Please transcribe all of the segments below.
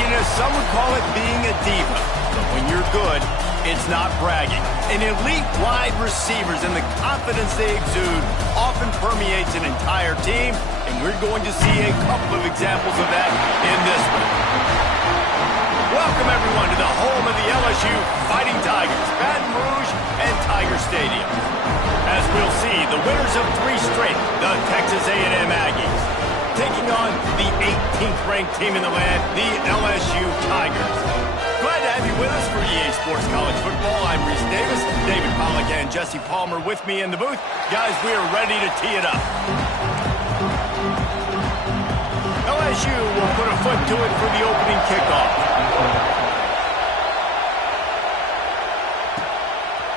cockiness, some would call it being a diva. But when you're good, it's not bragging. An elite wide receivers and the confidence they exude often permeates an entire team, and we're going to see a couple of examples of that in this one. Welcome, everyone, to the home of the LSU Fighting Tigers, Baton Rouge and Tiger Stadium. As we'll see, the winners of 3 straight, the Texas A&M Aggies, taking on the 18th ranked team in the land, the LSU Tigers. Glad to have you with us for EA Sports College Football. I'm Reese Davis, David Pollack and Jesse Palmer with me in the booth. Guys, we are ready to tee it up. LSU will put a foot to it for the opening kickoff.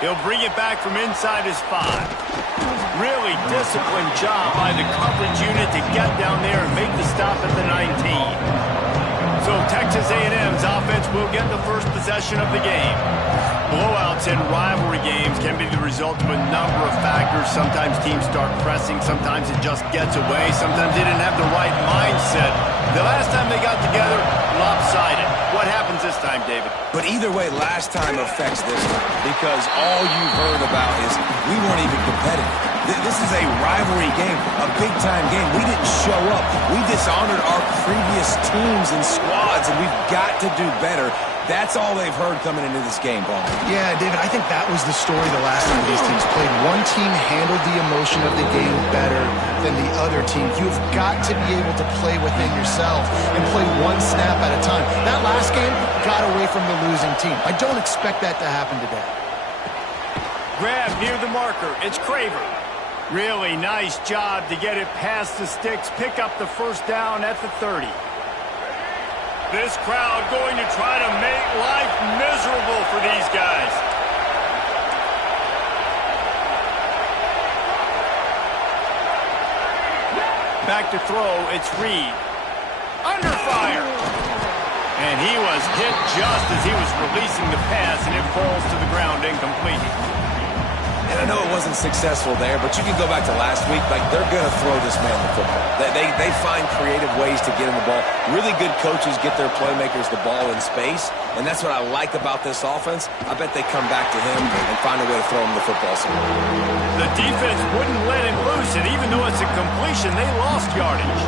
He'll bring it back from inside his 5. Really disciplined job by the coverage unit to get down there and make the stop at the 19. So Texas A&M's offense will get the first possession of the game. Blowouts in rivalry games can be the result of a number of factors. Sometimes teams start pressing. Sometimes it just gets away. Sometimes they didn't have the right mindset. The last time they got together, lopsided. What happens this time, David? But either way, last time affects this time, because all you've heard about is we weren't even competitive. This is a rivalry game, a big-time game. We didn't show up. We dishonored our previous teams and squads, and we've got to do better. That's all they've heard coming into this game, Paul. Yeah, David, I think that was the story the last time these teams played. One team handled the emotion of the game better than the other team. You've got to be able to play within yourself and play one snap at a time. That last game got away from the losing team. I don't expect that to happen today. Grab near the marker. It's Craver. Really nice job to get it past the sticks, pick up the first down at the 30. This crowd going to try to make life miserable for these guys. Back to throw, it's Reed. Under fire. And he was hit just as he was releasing the pass, and it falls to the ground incomplete. And I know it wasn't successful there, but you can go back to last week. Like, they're going to throw this man the football. They find creative ways to get him the ball. Really good coaches get their playmakers the ball in space, and that's what I like about this offense. I bet they come back to him and find a way to throw him the football somewhere. The defense wouldn't let him loose, and even though it's a completion, they lost yardage.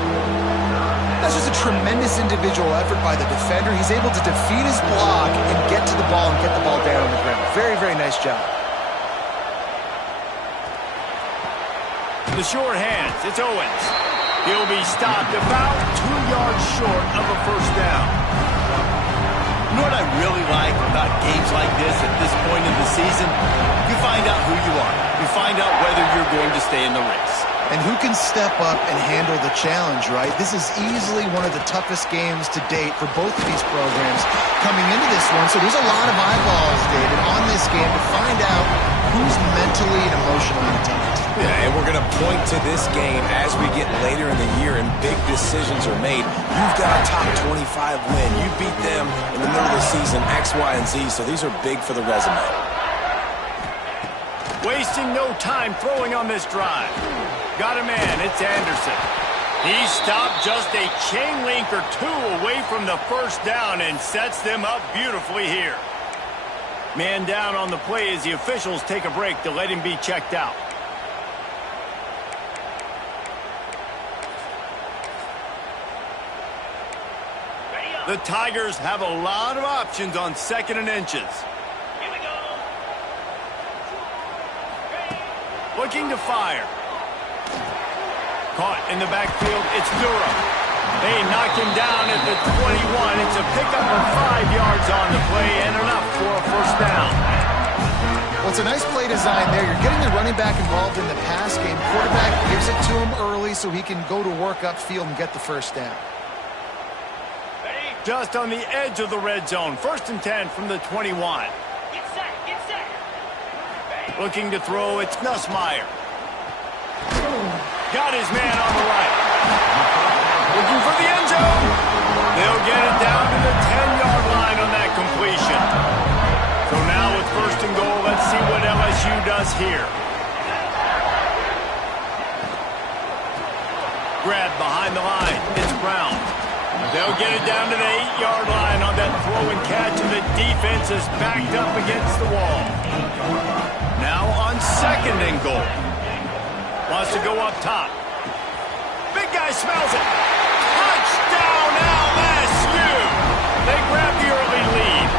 That's just a tremendous individual effort by the defender. He's able to defeat his block and get to the ball and get the ball down on the ground. Very, very nice job. The short hands, it's Owens. He'll be stopped about 2 yards short of a first down. You know what I really like about games like this at this point in the season? You find out who you are. You find out whether you're going to stay in the race. And who can step up and handle the challenge, right? This is easily one of the toughest games to date for both of these programs coming into this one. So there's a lot of eyeballs, David, on this game to find out who's mentally and emotionally intact. Yeah, and we're going to point to this game as we get later in the year and big decisions are made. You've got a top 25 win. You beat them in the middle of the season, X, Y, and Z, so these are big for the resume. Wasting no time throwing on this drive. Got a man, it's Anderson. He stopped just a chain link or 2 away from the first down and sets them up beautifully here. Man down on the play as the officials take a break to let him be checked out. The Tigers have a lot of options on 2nd and inches. Here we go. Looking to fire. Caught in the backfield, it's Durham. They knock him down at the 21. It's a pickup of 5 yards on the play and enough for a first down. Well, it's a nice play design there. You're getting the running back involved in the pass game. Quarterback gives it to him early so he can go to work upfield and get the first down. Just on the edge of the red zone. 1st and 10 from the 21. Get set. Looking to throw, it's Nussmeier. Got his man on the right. Looking for the end zone. They'll get it down to the 10-yard line on that completion. So now with 1st and goal, let's see what LSU does here. Grab behind the line. It's Brown. They'll get it down to the 8-yard line on that throw and catch, and the defense is backed up against the wall. Now on 2nd and goal. Wants to go up top. Big guy smells it. Touchdown, LSU! They grab the early lead.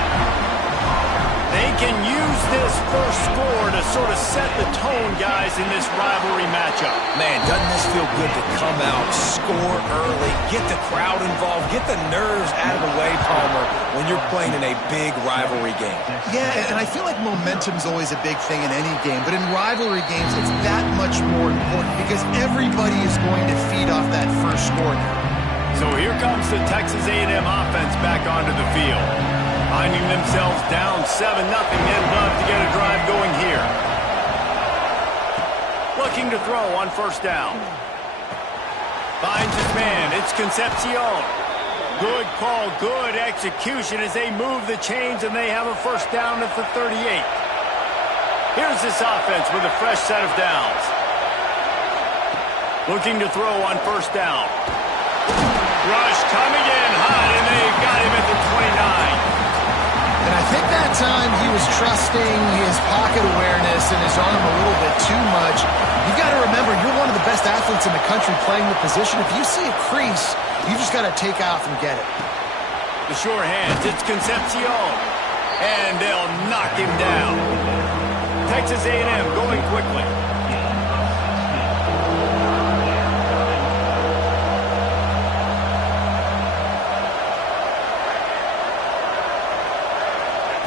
They can use this first score to sort of set the tone, guys, in this rivalry matchup. Man, doesn't this feel good to come out, score early, get the crowd involved, get the nerves out of the way, Palmer, when you're playing in a big rivalry game. Yeah, and I feel like momentum's always a big thing in any game, but in rivalry games, it's that much more important because everybody is going to feed off that first score. So here comes the Texas A&M offense back onto the field. Finding themselves down 7-0, they'd love to get a drive going here. Looking to throw on 1st down. Finds his man. It's Concepcion. Good call, good execution as they move the chains and they have a 1st down at the 38. Here's this offense with a fresh set of downs. Looking to throw on 1st down. Rush coming in hot, and they got him at the 29. And I think that time he was trusting his pocket awareness and his arm a little bit too much. You've got to remember, you're one of the best athletes in the country playing the position. If you see a crease, you just got to take off and get it. The sure hands, it's Concepcion. And they'll knock him down. Texas A&M going quickly.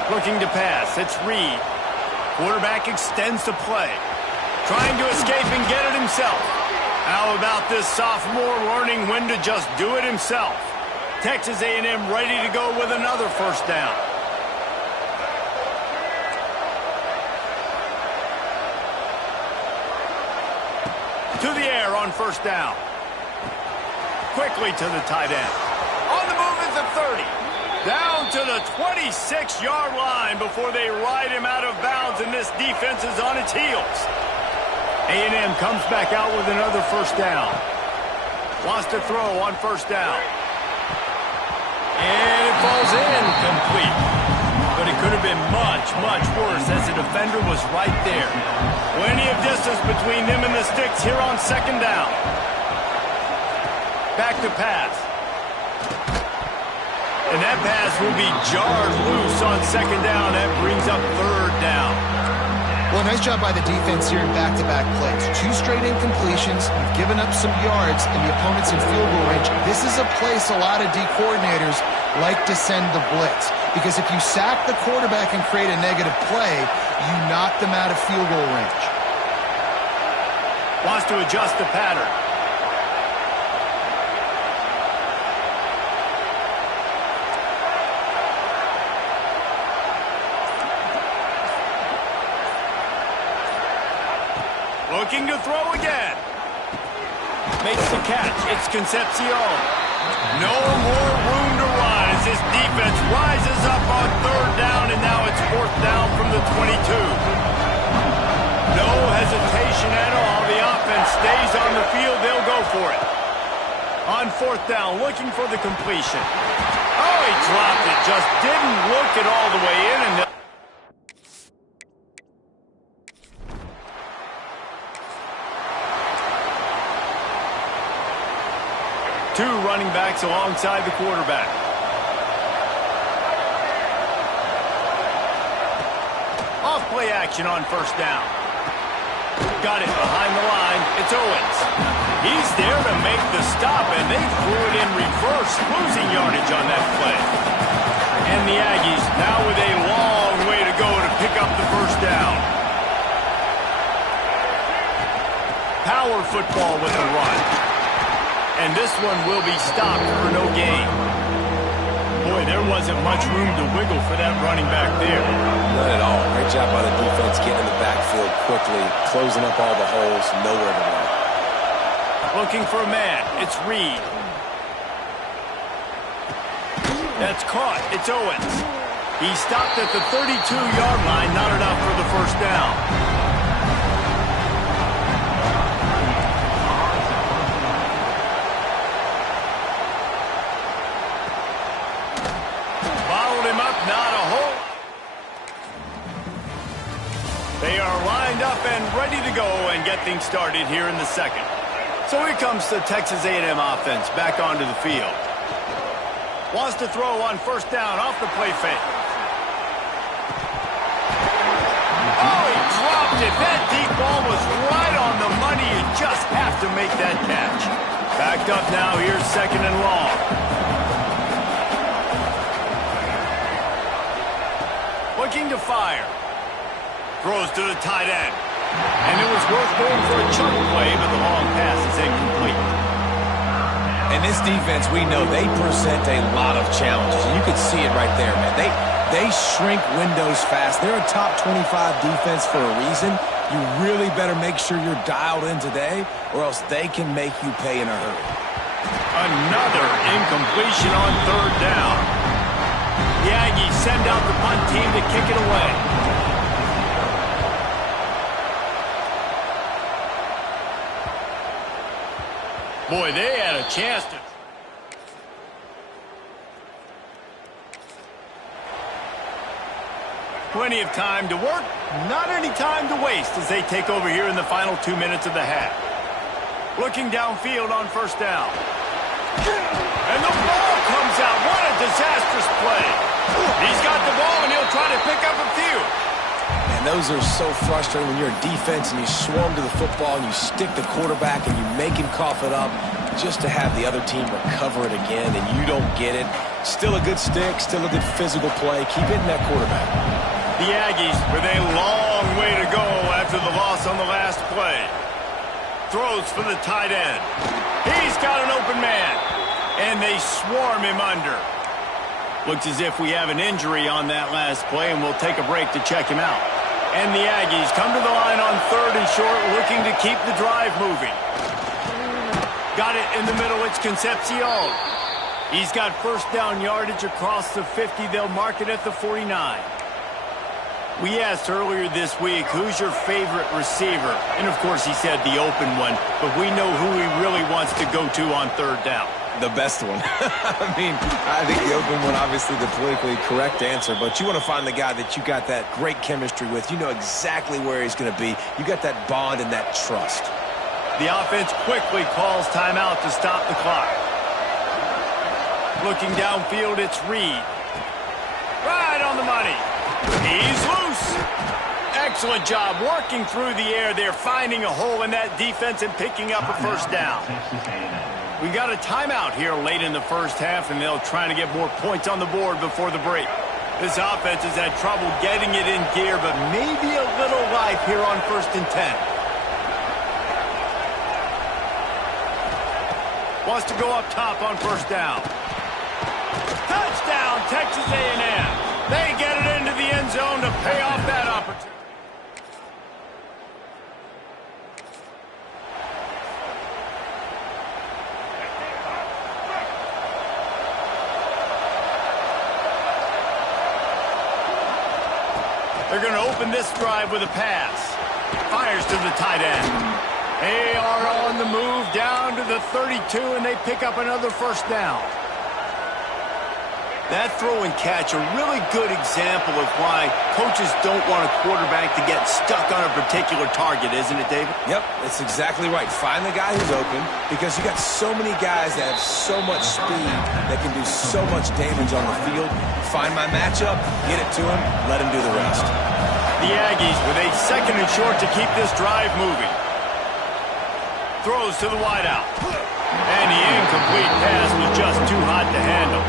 Looking to pass. It's Reed. Quarterback extends the play. Trying to escape and get it himself. How about this sophomore learning when to just do it himself? Texas A&M ready to go with another 1st down. To the air on 1st down. Quickly to the tight end. On the move is the 30. Down to the 26-yard line before they ride him out of bounds, and this defense is on its heels. A&M comes back out with another 1st down. Wants to throw on 1st down. And it falls in complete. But it could have been much, much worse as the defender was right there. Plenty of distance between them and the sticks here on 2nd down. Back to pass. And that pass will be jarred loose on 2nd down. That brings up 3rd down. Well, nice job by the defense here in back-to-back plays. 2 straight incompletions. You've given up some yards, and the opponent's in field goal range. This is a place a lot of D coordinators like to send the blitz. Because if you sack the quarterback and create a negative play, you knock them out of field goal range. Wants to adjust the pattern. Looking to throw again. Makes the catch. It's Concepcion. No more room to run as this defense rises up on 3rd down, and now it's 4th down from the 22. No hesitation at all. The offense stays on the field. They'll go for it. On 4th down, looking for the completion. Oh, he dropped it. Just didn't look it all the way in, and two running backs alongside the quarterback. Off play action on 1st down. Got it behind the line. It's Owens. He's there to make the stop, and they threw it in reverse, losing yardage on that play. And the Aggies now with a long way to go to pick up the 1st down. Power football with the run. And this one will be stopped for no gain. Boy, there wasn't much room to wiggle for that running back there. None at all. Great job by the defense getting in the backfield quickly, closing up all the holes, nowhere to run. Looking for a man. It's Reed. That's caught. It's Owens. He stopped at the 32-yard line, not enough for the 1st down. up and ready to go and get things started here in the second. So here comes the Texas A&M offense back onto the field. Wants to throw on first down off the play fake. Oh, he dropped it. That deep ball was right on the money. You just have to make that catch. Backed up now. Here's second and long. Looking to fire. Throws to the tight end. And it was worth going for a chunk play, but the long pass is incomplete. And this defense, we know they present a lot of challenges. And you can see it right there, man. They shrink windows fast. They're a top 25 defense for a reason. You really better make sure you're dialed in today, or else they can make you pay in a hurry. Another incompletion on third down. The Aggies send out the punt team to kick it away. Boy, they had a chance to... Plenty of time to work, not any time to waste as they take over here in the final 2 minutes of the half. Looking downfield on first down. And the ball comes out. What a disastrous play. He's got the ball and he'll try to pick up a few. And those are so frustrating when you're a defense and you swarm to the football and you stick the quarterback and you make him cough it up just to have the other team recover it again and you don't get it. Still a good stick, still a good physical play. Keep hitting that quarterback. The Aggies with a long way to go after the loss on the last play. Throws for the tight end. He's got an open man. And they swarm him under. Looks as if we have an injury on that last play, and we'll take a break to check him out. And the Aggies come to the line on third and short, looking to keep the drive moving. Got it in the middle. It's Concepcion. He's got first down yardage across the 50. They'll mark it at the 49. We asked earlier this week, who's your favorite receiver? And, of course, he said the open one, but we know who he really wants to go to on third down. The best one. I mean, I think the open one, obviously the politically correct answer, but you want to find the guy that you got that great chemistry with. You know exactly where he's going to be. You got that bond and that trust. The offense quickly calls timeout to stop the clock. Looking downfield, it's Reed. Right on the money. He's loose. Excellent job working through the air there, finding a hole in that defense and picking up a first down. We got a timeout here late in the first half, and they'll try to get more points on the board before the break. This offense has had trouble getting it in gear, but maybe a little life here on 1st and 10. Wants to go up top on first down. Touchdown, Texas A&M. They get it into the end zone to pay off that opportunity. They're going to open this drive with a pass. Fires to the tight end. They are on the move down to the 32, and they pick up another first down. That throw and catch, a really good example of why coaches don't want a quarterback to get stuck on a particular target, isn't it, David? Yep, that's exactly right. Find the guy who's open, because you got so many guys that have so much speed that can do so much damage on the field. Find my matchup, get it to him, let him do the rest. The Aggies with a second and short to keep this drive moving. Throws to the wideout. And the incomplete pass was just too hot to handle.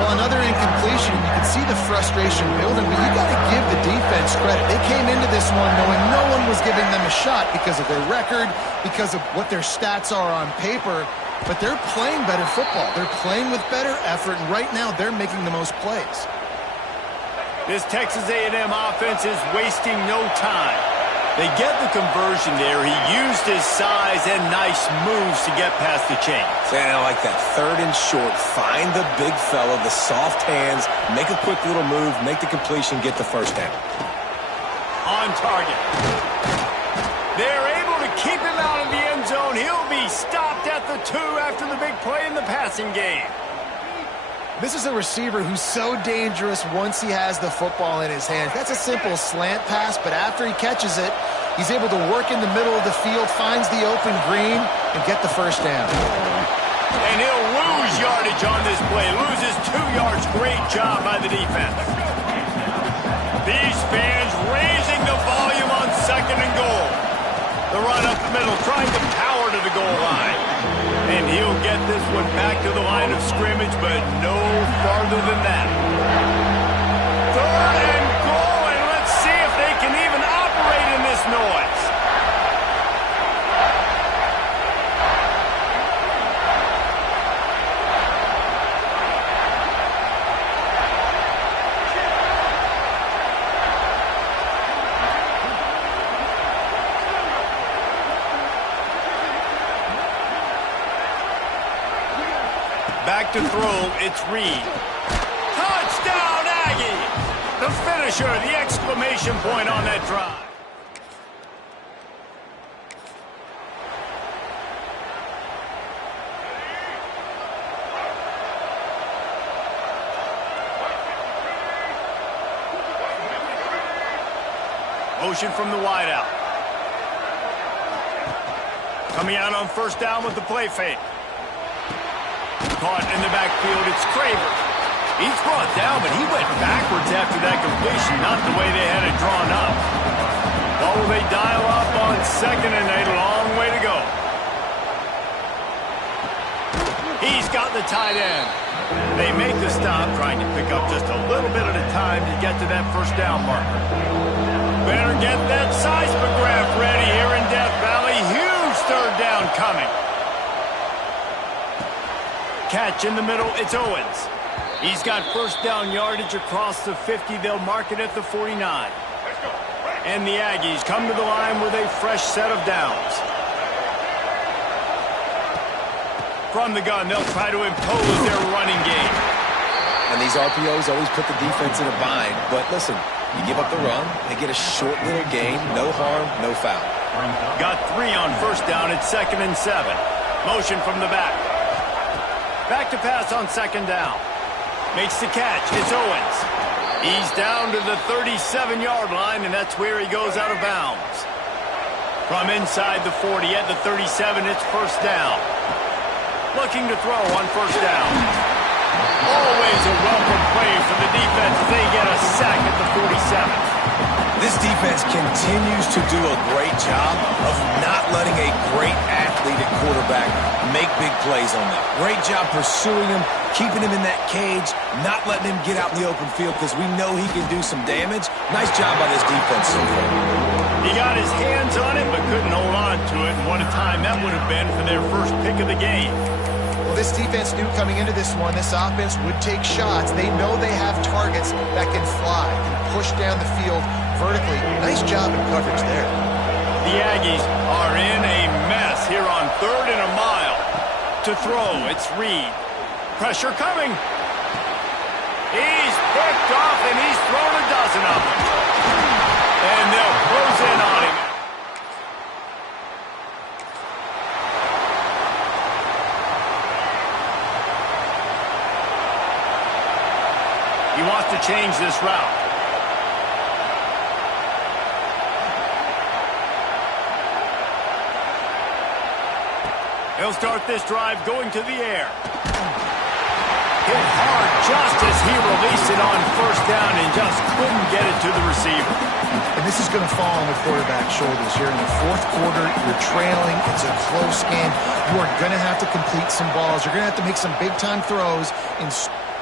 Well, another incompletion. You can see the frustration building, but you got to give the defense credit. They came into this one knowing no one was giving them a shot because of their record, because of what their stats are on paper, but they're playing better football. They're playing with better effort, and right now they're making the most plays. This Texas A&M offense is wasting no time. They get the conversion there. He used his size and nice moves to get past the chains. And I like that. Third and short. Find the big fella, the soft hands, make a quick little move, make the completion, get the first down. On target. They're able to keep him out of the end zone. He'll be stopped at the 2 after the big play in the passing game. This is a receiver who's so dangerous once he has the football in his hands. That's a simple slant pass, but after he catches it, He's able to work in the middle of the field, finds the open green, and get the first down. And he'll lose yardage on this play. Loses 2 yards. Great job by the defense. These fans raising the volume on 2nd and goal. The run up the middle, trying to power to the goal line. And he'll get this one back to the line of scrimmage, but no farther than that. 3rd and goal, and let's see if they can even operate in this noise. Back to throw, it's Reed. Touchdown, Aggie! The finisher, the exclamation point on that drive. Motion from the wideout. Coming out on 1st down with the play fake. Caught in the backfield, it's Craver. He's brought down, but he went backwards after that completion, not the way they had it drawn up. What will they dial up on 2nd and 8? A long way to go. He's got the tight end. They make the stop, trying to pick up just a little bit at a time to get to that 1st down marker. Better get that seismograph ready here in Death Valley. Huge 3rd down coming. Catch in the middle, it's Owens. He's got 1st down yardage across the 50. They'll mark it at the 49. And the Aggies come to the line with a fresh set of downs. From the gun, they'll try to impose their running game. And these RPOs always put the defense in a bind. But listen, you give up the run, they get a short little gain, no harm, no foul. Got 3 on 1st down at 2nd and 7. Motion from the back. Back to pass on 2nd down. Makes the catch. It's Owens. He's down to the 37-yard line, and that's where he goes out of bounds. From inside the 40 at the 37, it's 1st down. Looking to throw on 1st down. Always a welcome play for the defense. They get a sack at the 47. This defense continues to do a great job of not letting a great athlete at quarterback make big plays on them. Great job pursuing him, keeping him in that cage, not letting him get out in the open field because we know he can do some damage. Nice job by this defense so far. He got his hands on it but couldn't hold on to it, and what a time that would have been for their first pick of the game. Well, this defense knew coming into this one, this offense would take shots. They know they have targets that can fly, can push down the field vertically. Nice job in coverage there. The Aggies are in a mess here on 3rd and a mile. To throw, it's Reed. Pressure coming. He's picked off, and he's thrown a dozen of them. And they'll close in on him. He wants to change this route. He'll start this drive going to the air. Hit hard just as he released it on 1st down and just couldn't get it to the receiver. And this is going to fall on the quarterback's shoulders here in the 4th quarter. You're trailing. It's a close game. You are going to have to complete some balls. You're going to have to make some big-time throws.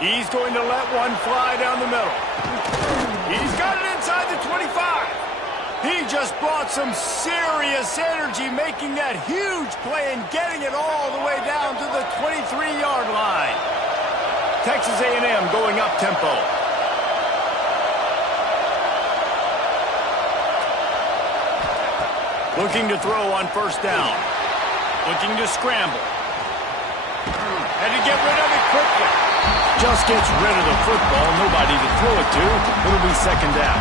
He's going to let one fly down the middle. He's got it inside the 25. He just brought some serious energy, making that huge play and getting it all the way down to the 23-yard line. Texas A&M going up tempo. Looking to throw on 1st down. Looking to scramble. And to get rid of it quickly. Just gets rid of the football. Nobody to throw it to. It'll be 2nd down.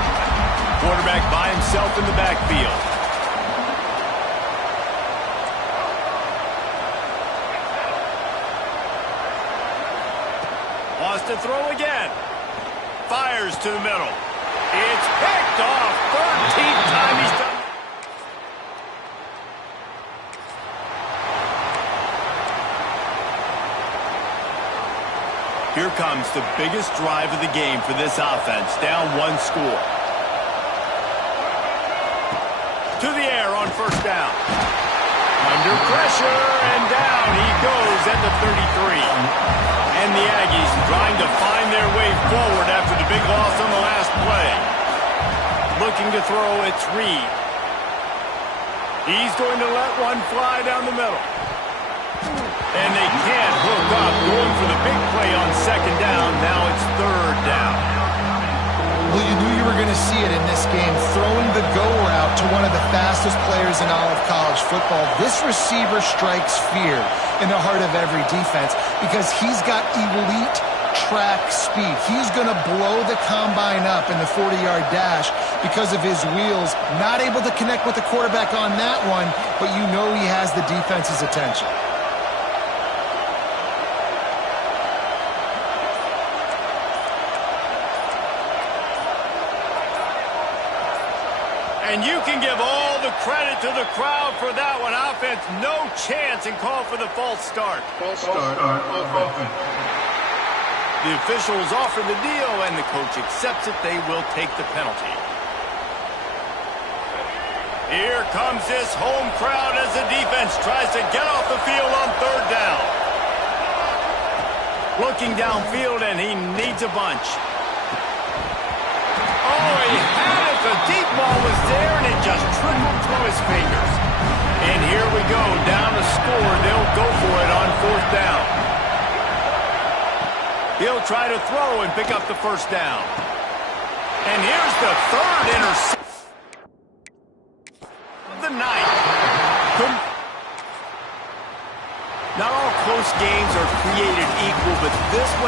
Quarterback by himself in the backfield. Wants to throw again. Fires to the middle. It's picked off. 13th time he's done. Here comes the biggest drive of the game for this offense, down one score. To the air on first down. Under pressure, and down he goes at the 33. And the Aggies trying to find their way forward after the big loss on the last play. Looking to throw, it's Reed. He's going to let one fly down the middle. And they can't hook up, going for the big play on second down. Now it's third down. Well, you knew you were going to see it in this game, throwing the go route to one of the fastest players in all of college football. This receiver strikes fear in the heart of every defense because he's got elite track speed. He's going to blow the combine up in the 40-yard dash because of his wheels. Not able to connect with the quarterback on that one, but you know he has the defense's attention. And you can give all the credit to the crowd for that one. Offense, no chance, and call for the false start. False start on offense. The officials offer the deal, and the coach accepts it. They will take the penalty. Here comes this home crowd as the defense tries to get off the field on third down. Looking downfield, and he needs a bunch. Oh, he had it. The deep ball was there, and it just trickled through his fingers. And here we go, down to score. They'll go for it on fourth down. He'll try to throw and pick up the first down. And here's the third interception of the night. Not all close games are created equal, but this one